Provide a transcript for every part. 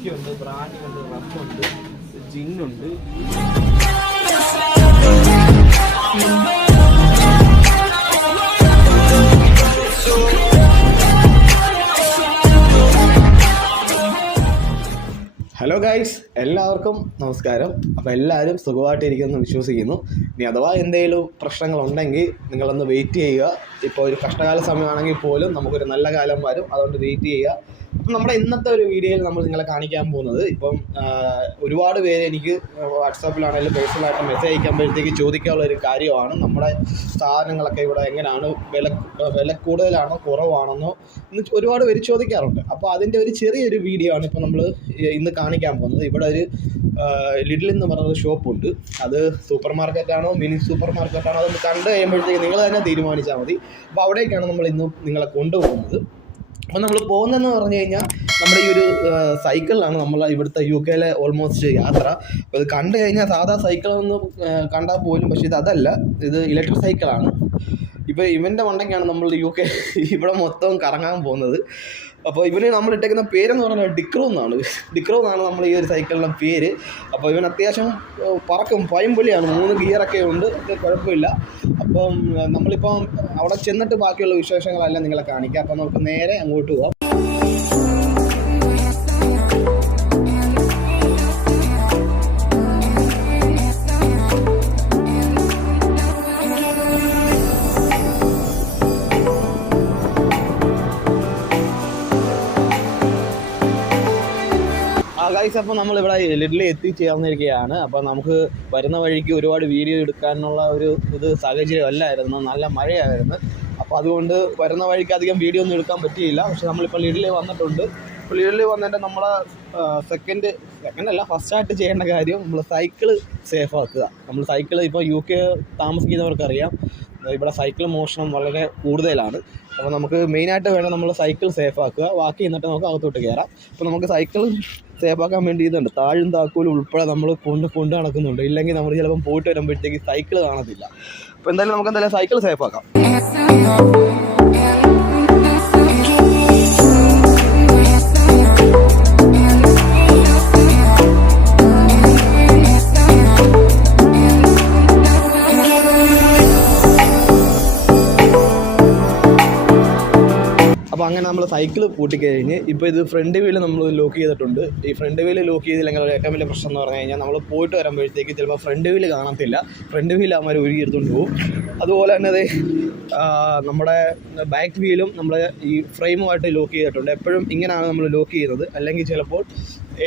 Whisky ഉണ്ട്, brandy ഉണ്ട്, റമ്മുണ്ട്, ജിന്നുണ്ട്. Hello guys, എല്ലാവർക്കും നമസ്കാരം. അപ്പോൾ എല്ലാവരും സുഖമായിട്ടിരിക്കുമെന്ന് വിശ്വസിക്കുന്നു. ഇനി അഥവാ എന്തെങ്കിലും പ്രശ്നങ്ങളുണ്ടെങ്കിൽ നിങ്ങളൊന്ന് വെയിറ്റ് ചെയ്യുക. ഇപ്പോൾ ഒരു കഷ്ടകാല സമയമാണെങ്കിൽ പോലും നമുക്കൊരു നല്ല കാലം വരും, അതുകൊണ്ട് വെയിറ്റ് ചെയ്യുക. അപ്പം നമ്മുടെ ഇന്നത്തെ ഒരു വീഡിയോയിൽ നമ്മൾ നിങ്ങളെ കാണിക്കാൻ പോകുന്നത്, ഇപ്പം ഒരുപാട് പേര് എനിക്ക് വാട്സാപ്പിലാണെങ്കിലും പേഴ്സണലായിട്ട് മെസ്സേജ് അയക്കുമ്പോഴത്തേക്ക് ചോദിക്കാനുള്ള ഒരു കാര്യമാണ്, നമ്മുടെ സാധനങ്ങളൊക്കെ ഇവിടെ എങ്ങനെയാണ്, വില കൂടുതലാണോ കുറവാണെന്നോ എന്ന് ഒരുപാട് പേര് ചോദിക്കാറുണ്ട്. അപ്പോൾ അതിൻ്റെ ഒരു ചെറിയൊരു വീഡിയോ ആണ് ഇപ്പോൾ നമ്മൾ ഇന്ന് കാണിക്കാൻ പോകുന്നത്. ഇവിടെ ഒരു ലിഡിൽ എന്ന് പറഞ്ഞൊരു ഷോപ്പുണ്ട്. അത് സൂപ്പർ മാർക്കറ്റാണോ മിനി സൂപ്പർ മാർക്കറ്റാണോ അതൊന്ന് കണ്ടു കഴിയുമ്പോഴത്തേക്ക് നിങ്ങൾ തന്നെ തീരുമാനിച്ചാൽ മതി. അപ്പോൾ അവിടേക്കാണ് നമ്മൾ ഇന്ന് നിങ്ങളെ കൊണ്ടുപോകുന്നത്. അപ്പോൾ നമ്മൾ പോകുന്നതെന്ന് പറഞ്ഞു കഴിഞ്ഞാൽ നമ്മുടെ ഈ ഒരു സൈക്കിളിലാണ് നമ്മൾ ഇവിടുത്തെ UK ഓൾമോസ്റ്റ് യാത്ര. അപ്പോൾ ഇത് കണ്ടു കഴിഞ്ഞാൽ സാധാ സൈക്കിളൊന്ന് കണ്ടാൽ പോലും, പക്ഷേ അതല്ല, ഇത് ഇലക്ട്രിക് സൈക്കിളാണ്. ഇപ്പോൾ ഇവൻ്റെ മണ്ടയ്ക്കാണ് നമ്മൾ UK ഇവിടെ മൊത്തം കറങ്ങാൻ പോകുന്നത്. അപ്പോൾ ഇവന് നമ്മൾ ഇട്ടേക്കുന്ന പേരെന്ന് പറഞ്ഞാൽ ഡിക്രോ എന്നാണ് നമ്മൾ ഈ ഒരു സൈക്കിളിൻ്റെ പേര്. അപ്പോൾ ഇവൻ അത്യാവശ്യം പറക്കും, പയമ്പൊലിയാണ്, 3 ഗിയറൊക്കെ ഉണ്ട്, കുഴപ്പമില്ല. അപ്പം നമ്മളിപ്പം അവിടെ ചെന്നിട്ട് ബാക്കിയുള്ള വിശേഷങ്ങളെല്ലാം നിങ്ങളെ കാണിക്കാം. അപ്പം നമുക്ക് നേരെ അങ്ങോട്ട് പോകാം. ഗൈസ്, അപ്പോൾ നമ്മളിവിടെ ലിഡിൽ എത്തിച്ചേർന്നിരിക്കുകയാണ്. അപ്പോൾ നമുക്ക് വരുന്ന വഴിക്ക് ഒരുപാട് വീഡിയോ എടുക്കാനുള്ള ഒരു സാഹചര്യമല്ലായിരുന്നു, നല്ല മഴയായിരുന്നു. അപ്പോൾ അതുകൊണ്ട് വരുന്ന വഴിക്ക് അധികം വീഡിയോ ഒന്നും എടുക്കാൻ പറ്റിയില്ല. പക്ഷേ നമ്മളിപ്പോൾ ലിഡിൽ വന്നിട്ടുണ്ട്. ഇപ്പോൾ ലിഡിൽ വന്നിട്ട് നമ്മളെ സെക്കൻഡല്ല ഫസ്റ്റായിട്ട് ചെയ്യേണ്ട കാര്യം, നമ്മൾ സൈക്കിള് സേഫ് ആക്കുക. നമ്മൾ സൈക്കിള് ഇപ്പോൾ UK താമസിക്കുന്നവർക്കറിയാം, ഇവിടെ സൈക്കിൾ മോഷണം വളരെ കൂടുതലാണ്. അപ്പോൾ നമുക്ക് മെയിനായിട്ട് വേണം നമ്മൾ സൈക്കിൾ സേഫ് ആക്കുക. ബാക്കി എന്നിട്ട് നമുക്ക് അകത്തോട്ട് കയറാം. അപ്പോൾ നമുക്ക് സൈക്കിൾ സേഫ് ആക്കാൻ വേണ്ടി ഇതുണ്ട്, താഴും താക്കോലും ഉൾപ്പെടെ നമ്മൾ കൊണ്ട് നടക്കുന്നുണ്ട്. ഇല്ലെങ്കിൽ നമ്മൾ ചിലപ്പം പോയിട്ട് വരുമ്പോഴത്തേക്ക് സൈക്കിൾ കാണത്തില്ല. അപ്പോൾ എന്തായാലും നമുക്ക് എന്തായാലും സൈക്കിൾ സേഫ് ആക്കാം. അപ്പോൾ അങ്ങനെ നമ്മൾ സൈക്കിൾ പൂട്ടിക്കഴിഞ്ഞ് ഇപ്പോൾ ഇത് ഫ്രണ്ട് വീല് നമ്മൾ ലോക്ക് ചെയ്തിട്ടുണ്ട്. ഈ ഫ്രണ്ട് വീല് ലോക്ക് ചെയ്തില്ലെങ്കിൽ ഏറ്റവും വലിയ പ്രശ്നം എന്ന് പറഞ്ഞു കഴിഞ്ഞാൽ നമ്മൾ പോയിട്ട് വരുമ്പോഴത്തേക്ക് ചിലപ്പോൾ ഫ്രണ്ട് വീല് കാണത്തില്ല, ഫ്രണ്ട് വീല് അവന്മാർ ഒഴുകിയെടുത്തുകൊണ്ട് പോകും. അതുപോലെ തന്നെ അത് നമ്മുടെ ബാക്ക് വീലും നമ്മൾ ഈ ഫ്രെയിമുമായിട്ട് ലോക്ക് ചെയ്തിട്ടുണ്ട്. എപ്പോഴും ഇങ്ങനെയാണ് നമ്മൾ ലോക്ക് ചെയ്യുന്നത്, അല്ലെങ്കിൽ ചിലപ്പോൾ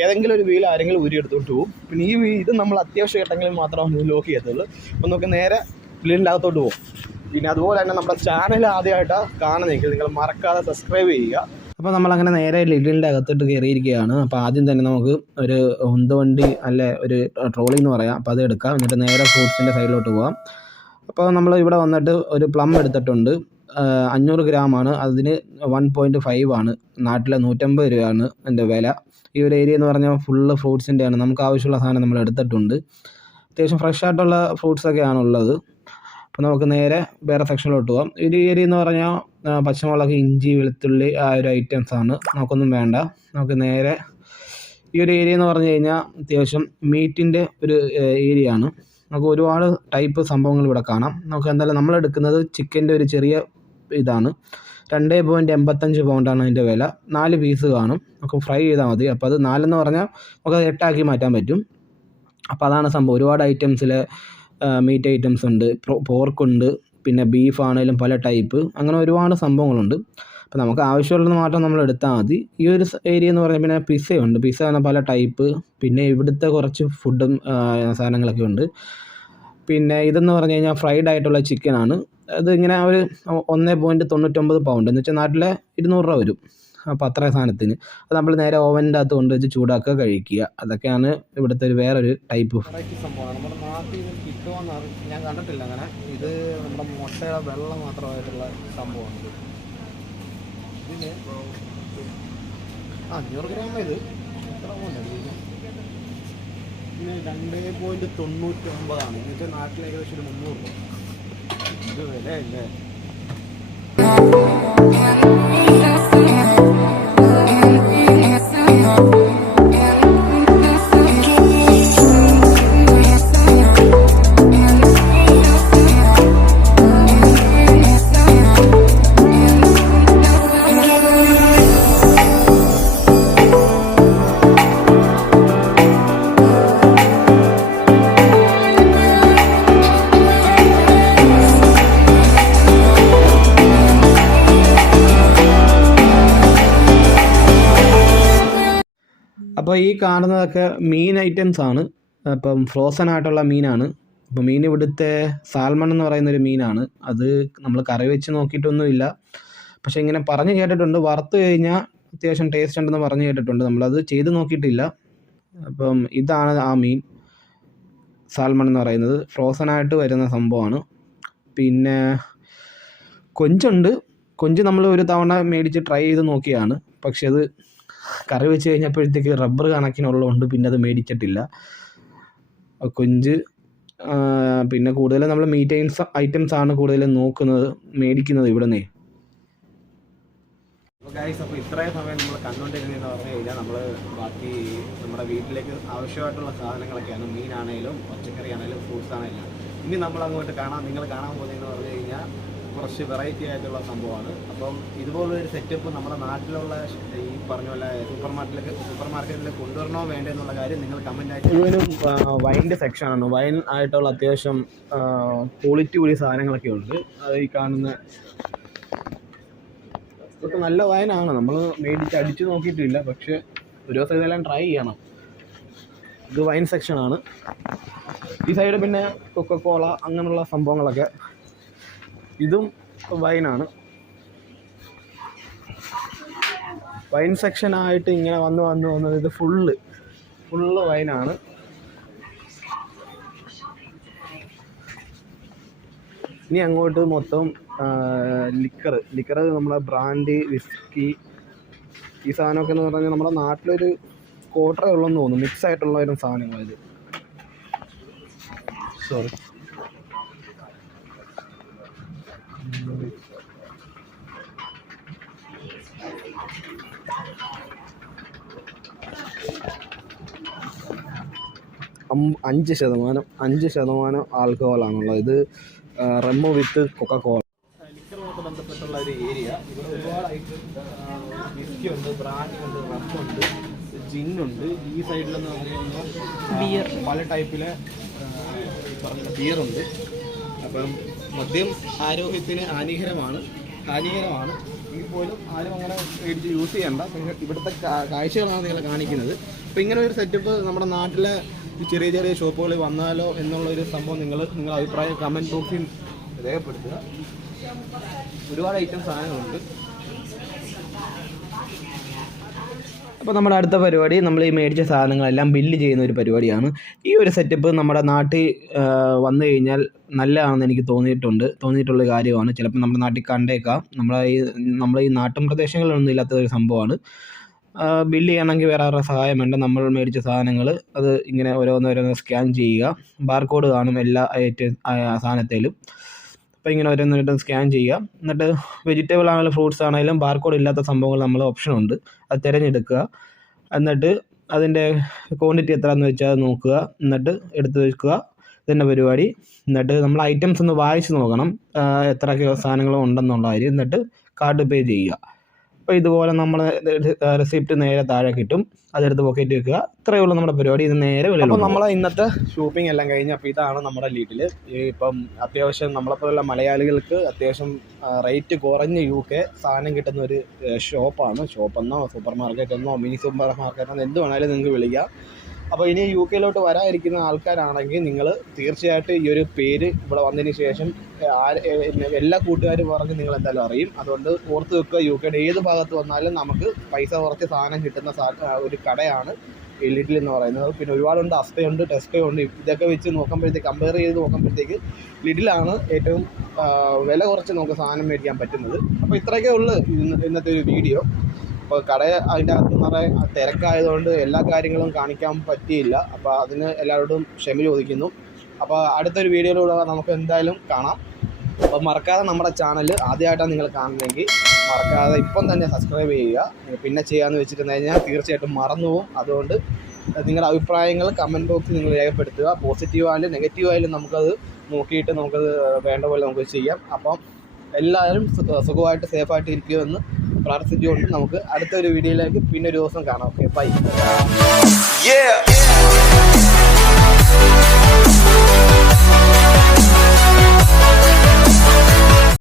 ഏതെങ്കിലും ഒരു വീൽ ആരെങ്കിലും ഊരിയെടുത്തുകൊണ്ട് പോകും. പിന്നെ ഇത് നമ്മൾ അത്യാവശ്യ ഘട്ടങ്ങളിൽ മാത്രമാണ് ലോക്ക് ചെയ്യത്തുള്ളൂ. അപ്പോൾ നമുക്ക് നേരെ വീലിൻ്റെ അകത്തോട്ട് പോകും. പിന്നെ അതുപോലെ തന്നെ നമ്മുടെ ചാനൽ ആദ്യമായിട്ടാണ് കാണുന്നതെങ്കിൽ നിങ്ങൾ മറക്കാതെ സബ്സ്ക്രൈബ് ചെയ്യുക. അപ്പോൾ നമ്മളങ്ങനെ നേരെ ലിഡിലിൻ്റെ അകത്തോട്ട് കയറിയിരിക്കുകയാണ്. അപ്പോൾ ആദ്യം തന്നെ നമുക്ക് ഒരു ഉന്തുവണ്ടി അല്ലെ ഒരു ട്രോളി എന്ന് പറയാം, അപ്പോൾ അത് എടുക്കാം. എന്നിട്ട് നേരെ ഫ്രൂട്ട്സിൻ്റെ സൈഡിലോട്ട് പോകാം. അപ്പോൾ നമ്മൾ ഇവിടെ വന്നിട്ട് ഒരു പ്ലം എടുത്തിട്ടുണ്ട്, 500 ഗ്രാമാണ്. അതിന് 1.5 ആണ്. നാട്ടിലെ 150 രൂപയാണ് എൻ്റെ വില. ഈ ഒരു ഏരിയ എന്ന് പറഞ്ഞാൽ ഫുള്ള് ഫ്രൂട്ട്സിൻ്റെയാണ്. നമുക്ക് ആവശ്യമുള്ള സാധനം നമ്മൾ എടുത്തിട്ടുണ്ട്. അത്യാവശ്യം ഫ്രഷ് ആയിട്ടുള്ള ഫ്രൂട്ട്സൊക്കെയാണ് ഉള്ളത്. അപ്പോൾ നമുക്ക് നേരെ വേറെ സെക്ഷനിലോട്ട് പോകാം. ഒരു ഏരിയ എന്ന് പറഞ്ഞാൽ പച്ചമുളക്, ഇഞ്ചി, വെളുത്തുള്ളി ആ ഒരു ഐറ്റംസാണ്. നമുക്കൊന്നും വേണ്ട. നമുക്ക് നേരെ ഈ ഒരു ഏരിയ എന്ന് പറഞ്ഞു കഴിഞ്ഞാൽ അത്യാവശ്യം മീറ്റിൻ്റെ ഒരു ഏരിയ ആണ്. നമുക്ക് ഒരുപാട് ടൈപ്പ് സംഭവങ്ങൾ ഇവിടെ കാണാം. നമുക്ക് എന്തായാലും നമ്മളെടുക്കുന്നത് ചിക്കൻ്റെ ഒരു ചെറിയ ഇതാണ്, 2.85 പൗണ്ടാണ് അതിൻ്റെ വില. 4 പീസ് കാണും. നമുക്ക് ഫ്രൈ ചെയ്താൽ മതി. അപ്പോൾ അത് 4 എന്ന് പറഞ്ഞാൽ നമുക്ക് 8 ആക്കി മാറ്റാൻ പറ്റും. അപ്പോൾ അതാണ് സംഭവം. ഒരുപാട് ഐറ്റംസിൽ മീറ്റ് ഐറ്റംസ് ഉണ്ട്, പോർക്കുണ്ട്, പിന്നെ ബീഫ് ആണെങ്കിലും പല ടൈപ്പ്, അങ്ങനെ ഒരുപാട് സംഭവങ്ങളുണ്ട്. അപ്പോൾ നമുക്ക് ആവശ്യമുള്ളത് മാത്രം നമ്മൾ എടുത്താൽ മതി. ഈ ഒരു ഏരിയ എന്ന് പറഞ്ഞാൽ പിന്നെ പിസ്സയുണ്ട്. പിസ്സ എന്ന പല ടൈപ്പ്, പിന്നെ ഇവിടുത്തെ കുറച്ച് ഫുഡും സാധനങ്ങളൊക്കെ ഉണ്ട്. പിന്നെ ഇതെന്ന് പറഞ്ഞു കഴിഞ്ഞാൽ ഫ്രൈഡ് ആയിട്ടുള്ള ചിക്കനാണ്. അത് ഇങ്ങനെ ഒരു 1.99 പൗണ്ട് എന്ന് വെച്ചാൽ നാട്ടിലെ 200 രൂപ വരും. അപ്പോൾ അത്ര സാധനത്തിന് അത് നമ്മൾ നേരെ ഓവൻ്റെ അകത്ത് കൊണ്ട് വെച്ച് ചൂടാക്കുക, കഴിക്കുക. അതൊക്കെയാണ് ഇവിടുത്തെ ഒരു വേറൊരു ടൈപ്പ് സംഭവമാണ്. നമ്മുടെ നാട്ടിൽ കിട്ടുമെന്ന് ഞാൻ കണ്ടിട്ടില്ല അങ്ങനെ. ഇത് നമ്മുടെ മുട്ടയുടെ വെള്ളം മാത്രമായിട്ടുള്ള സംഭവമാണ്. ഇതിന് 500 ഗ്രാം ഇത് എത്ര പോകുന്നുണ്ട്? ഇതിന് 2.99 ആണ്. എന്നിട്ട് നാട്ടിൽ ഏകദേശം ഒരു 300 രൂപ. ഇത് വിലയല്ലേ? അപ്പോൾ ഈ കാണുന്നതൊക്കെ മീൻ ഐറ്റംസാണ്. അപ്പം ഫ്രോസൺ ആയിട്ടുള്ള മീനാണ്. അപ്പോൾ മീൻ ഇവിടുത്തെ സാൽമൺ എന്ന് പറയുന്നൊരു മീനാണ്. അത് നമ്മൾ കറി വെച്ച് നോക്കിയിട്ടൊന്നുമില്ല, പക്ഷേ ഇങ്ങനെ പറഞ്ഞു കേട്ടിട്ടുണ്ട്. വറുത്ത് കഴിഞ്ഞാൽ അത്യാവശ്യം ടേസ്റ്റ് ഉണ്ടെന്ന് പറഞ്ഞു കേട്ടിട്ടുണ്ട്. നമ്മളത് ചെയ്ത് നോക്കിയിട്ടില്ല. അപ്പം ഇതാണ് ആ മീൻ, സാൽമൺ എന്ന് പറയുന്നത്. ഫ്രോസണായിട്ട് വരുന്ന സംഭവമാണ്. പിന്നെ കൊഞ്ചുണ്ട്. കൊഞ്ച് നമ്മൾ ഒരു തവണ മേടിച്ച് ട്രൈ ചെയ്ത് നോക്കിയാണ്. പക്ഷെ അത് കറി വെച്ച് കഴിഞ്ഞപ്പോഴത്തേക്ക് റബ്ബർ കണക്കിനുള്ളതുകൊണ്ട് പിന്നെ അത് മേടിച്ചിട്ടില്ല. കൊഞ്ച് പിന്നെ കൂടുതലും നമ്മൾ മീറ്റ് ഐറ്റംസാണ് കൂടുതലും മേടിക്കുന്നത് ഇവിടെ നിന്നേ. അപ്പോൾ ഇത്രയും സമയം നമ്മൾ കണ്ടുകൊണ്ടിരുന്നതെന്ന് പറഞ്ഞു കഴിഞ്ഞാൽ നമ്മൾ ബാക്കി നമ്മുടെ വീട്ടിലേക്ക് ആവശ്യമായിട്ടുള്ള സാധനങ്ങളൊക്കെയാണ്. മീനാണേലും പച്ചക്കറി ആണെങ്കിലും ഫ്രൂട്ട്സ് ആണെങ്കിലും. ഇനി നമ്മൾ അങ്ങോട്ട് നിങ്ങൾ കാണാൻ പോകുന്നതെന്ന് പറഞ്ഞു കഴിഞ്ഞാൽ കുറച്ച് വെറൈറ്റി ആയിട്ടുള്ള സംഭവമാണ്. അപ്പം ഇതുപോലൊരു സെറ്റപ്പ് നമ്മുടെ നാട്ടിലുള്ള ഈ പറഞ്ഞ പോലെ സൂപ്പർ മാർക്കറ്റിൽ കൊണ്ടുവരണോ വേണ്ടേ എന്നുള്ള കാര്യം നിങ്ങൾ കമൻറ്റായിട്ട്. ഇതൊരു വൈൻ്റെ സെക്ഷനാണ്. വൈൻ ആയിട്ടുള്ള അത്യാവശ്യം ക്വാളിറ്റി കൂടിയ സാധനങ്ങളൊക്കെ ഉണ്ട്. അത് ഈ കാണുന്ന ഇതൊക്കെ നല്ല വൈനാണ്. നമ്മൾ മേടിച്ച് അടിച്ച് നോക്കിയിട്ടില്ല, പക്ഷേ ഒരു ദിവസം ഇതെല്ലാം ട്രൈ ചെയ്യണം. ഇത് വൈൻ സെക്ഷനാണ്. ഈ സൈഡ് പിന്നെ കൊക്കക്കോള അങ്ങനെയുള്ള സംഭവങ്ങളൊക്കെ. ഇതും വൈനാണ്. വൈൻ സെക്ഷനായിട്ട് ഇങ്ങനെ വന്നത് ഇത് ഫുള്ള് വൈനാണ്. ഇനി അങ്ങോട്ട് മൊത്തം ലിക്കർ നമ്മുടെ ബ്രാൻഡി, വിസ്കി, ഈ സാധനമൊക്കെ എന്ന് പറഞ്ഞാൽ നമ്മുടെ നാട്ടിലൊരു ക്വാർട്ടറേ ഉള്ളെന്ന് തോന്നുന്നു. മിക്സ് ആയിട്ടുള്ള ഒരു സാധനങ്ങളിത്. സോറി, അഞ്ച് ശതമാനം ആൽക്കഹോളാണുള്ളത്. ഇത് റമ്മ് വിത്ത് കൊക്കക്കോള. ലിക്കറുമായിട്ട് ബന്ധപ്പെട്ടുള്ള ഒരു ഏരിയ. ഇവിടെ ഒരുപാട് ഐറ്റം വിസ്കി ഉണ്ട്, ബ്രാൻഡി ഉണ്ട്, റമ്മുണ്ട്, ജിന്നുണ്ട്. ഈ സൈഡിലെന്ന് പറഞ്ഞു കഴിഞ്ഞാൽ ബിയർ, പല ടൈപ്പിലെ പറഞ്ഞ ബിയറുണ്ട്. അപ്പം മദ്യം ആരോഗ്യത്തിന് ഹാനികരമാണ്. എങ്കിൽ പോലും ആരും അങ്ങനെ മേടിച്ച് യൂസ് ചെയ്യണ്ട. ഇവിടുത്തെ കാഴ്ചകളാണ് നിങ്ങൾ കാണിക്കുന്നത്. അപ്പോൾ ഇങ്ങനെ ഒരു സെറ്റപ്പ് നമ്മുടെ നാട്ടിലെ ചെറിയ ഷോപ്പുകളിൽ വന്നാലോ എന്നുള്ളൊരു സംഭവം നിങ്ങളുടെ അഭിപ്രായം കമൻറ്റ് ബോക്സിൽ രേഖപ്പെടുത്തുക. ഒരുപാട് ഐറ്റം സാധനങ്ങളുണ്ട്. അപ്പോൾ നമ്മുടെ അടുത്ത പരിപാടി നമ്മൾ ഈ മേടിച്ച സാധനങ്ങളെല്ലാം ബില്ല് ചെയ്യുന്ന ഒരു പരിപാടിയാണ്. ഈ ഒരു സെറ്റപ്പ് നമ്മുടെ നാട്ടിൽ വന്നു കഴിഞ്ഞാൽ നല്ലതാണെന്ന് എനിക്ക് തോന്നിയിട്ടുള്ള കാര്യമാണ്. ചിലപ്പോൾ നമ്മുടെ നാട്ടിൽ കണ്ടേക്കാം. നമ്മളെ ഈ നാട്ടിൻ പ്രദേശങ്ങളിലൊന്നും ഇല്ലാത്ത ഒരു സംഭവമാണ്. ബില്ല് ചെയ്യണമെങ്കിൽ വേറെ ആരുടെ സഹായം വേണ്ട. നമ്മൾ മേടിച്ച സാധനങ്ങൾ അത് ഇങ്ങനെ ഓരോന്നോരോന്ന് സ്കാൻ ചെയ്യുക. ബാർകോഡ് കാണും എല്ലാ സാധനത്തിലും. അപ്പോൾ ഇങ്ങനെ ഓരോന്നോരോന്ന് സ്കാൻ ചെയ്യുക. എന്നിട്ട് വെജിറ്റബിൾ ആണെങ്കിലും ഫ്രൂട്ട്സ് ആണെങ്കിലും ബാർകോഡ് ഇല്ലാത്ത സംഭവങ്ങൾ നമ്മൾ ഓപ്ഷനുണ്ട്, അത് തിരഞ്ഞെടുക്കുക. എന്നിട്ട് അതിൻ്റെ ക്വാണ്ടിറ്റി എത്രയാണെന്ന് വെച്ചാൽ അത് നോക്കുക. എന്നിട്ട് എടുത്ത് വെക്കുക. ഇതന്നെ പരിപാടി. എന്നിട്ട് നമ്മൾ ഐറ്റംസ് ഒന്ന് വായിച്ച് നോക്കണം, എത്രയൊക്കെ സാധനങ്ങൾ ഉണ്ടെന്നുള്ള കാര്യം. എന്നിട്ട് കാർഡ് പേ ചെയ്യുക. അപ്പോൾ ഇതുപോലെ നമ്മൾ റെസിപ്റ്റ് നേരെ താഴെ കിട്ടും. അതെടുത്ത് പോക്കറ്റ് വെക്കുക. ഇത്രയേ ഉള്ളൂ നമ്മുടെ പരിപാടി. ഇത് നേരെ വെളിയിൽ. അപ്പോൾ നമ്മളെ ഇന്നത്തെ ഷോപ്പിംഗ് എല്ലാം കഴിഞ്ഞ് അപ്പോൾ ഇതാണ് നമ്മുടെ വീട്ടിൽ. ഇപ്പം അത്യാവശ്യം നമ്മളെപ്പോലുള്ള മലയാളികൾക്ക് അത്യാവശ്യം റേറ്റ് കുറഞ്ഞ് UK സാധനം കിട്ടുന്ന ഒരു ഷോപ്പെന്നോ സൂപ്പർ മാർക്കറ്റെന്നോ മിനി സൂപ്പർ മാർക്കറ്റെന്നോ എന്ത് വേണമെങ്കിലും നിങ്ങൾക്ക് വിളിക്കാം. അപ്പോൾ ഇനി UK വരാതിരിക്കുന്ന ആൾക്കാരാണെങ്കിൽ നിങ്ങൾ തീർച്ചയായിട്ടും ഈ ഒരു പേര് ഇവിടെ വന്നതിന് ശേഷം എല്ലാ കൂട്ടുകാരും പറഞ്ഞ് നിങ്ങൾ എന്തായാലും അറിയും. അതുകൊണ്ട് ഓർത്ത് വെക്കുക, UK ഏത് ഭാഗത്ത് വന്നാലും നമുക്ക് പൈസ കുറച്ച് സാധനം കിട്ടുന്ന ഒരു കടയാണ് ലിറ്റിൽ എന്ന് പറയുന്നത്. പിന്നെ ഒരുപാടുണ്ട്, അസ്തയുണ്ട്, ടെസ്കയുണ്ട്. ഇതൊക്കെ വെച്ച് കമ്പയർ ചെയ്ത് നോക്കുമ്പോഴത്തേക്ക് ലിറ്റിലാണ് ഏറ്റവും വില കുറച്ച് നമുക്ക് സാധനം മേടിക്കാൻ പറ്റുന്നത്. അപ്പോൾ ഇത്രയൊക്കെ ഉള്ളു ഇന്നത്തെ ഒരു വീഡിയോ. അപ്പോൾ അതിൻ്റെ അകത്ത് നിറയെ തിരക്കായതുകൊണ്ട് എല്ലാ കാര്യങ്ങളും കാണിക്കാൻ പറ്റിയില്ല. അപ്പോൾ അതിന് എല്ലാവരോടും ക്ഷമ ചോദിക്കുന്നു. അപ്പോൾ അടുത്തൊരു വീഡിയോയിലൂടെ നമുക്ക് എന്തായാലും കാണാം. അപ്പോൾ മറക്കാതെ നമ്മുടെ ചാനൽ ആദ്യമായിട്ടാണ് നിങ്ങൾ കാണുന്നതെങ്കിൽ മറക്കാതെ ഇപ്പം തന്നെ സബ്സ്ക്രൈബ് ചെയ്യുക. പിന്നെ ചെയ്യാമെന്ന് വെച്ചിരുന്നു കഴിഞ്ഞാൽ തീർച്ചയായിട്ടും മറന്നുപോകും. അതുകൊണ്ട് നിങ്ങളുടെ അഭിപ്രായങ്ങൾ കമൻറ്റ് ബോക്സിൽ നിങ്ങൾ രേഖപ്പെടുത്തുക. പോസിറ്റീവായാലും നെഗറ്റീവായാലും നമുക്കത് നോക്കിയിട്ട് നമുക്കത് വേണ്ട പോലെ നമുക്ക് ചെയ്യാം. അപ്പം എല്ലാവരും സുഖമായിട്ട് സേഫായിട്ട് ഇരിക്കുമെന്ന് പ്രാർത്ഥിച്ചുകൊണ്ട് നമുക്ക് അടുത്തൊരു വീഡിയോയിലേക്ക് പിന്നെ ഒരു ദിവസം കാണാം. Okay, by.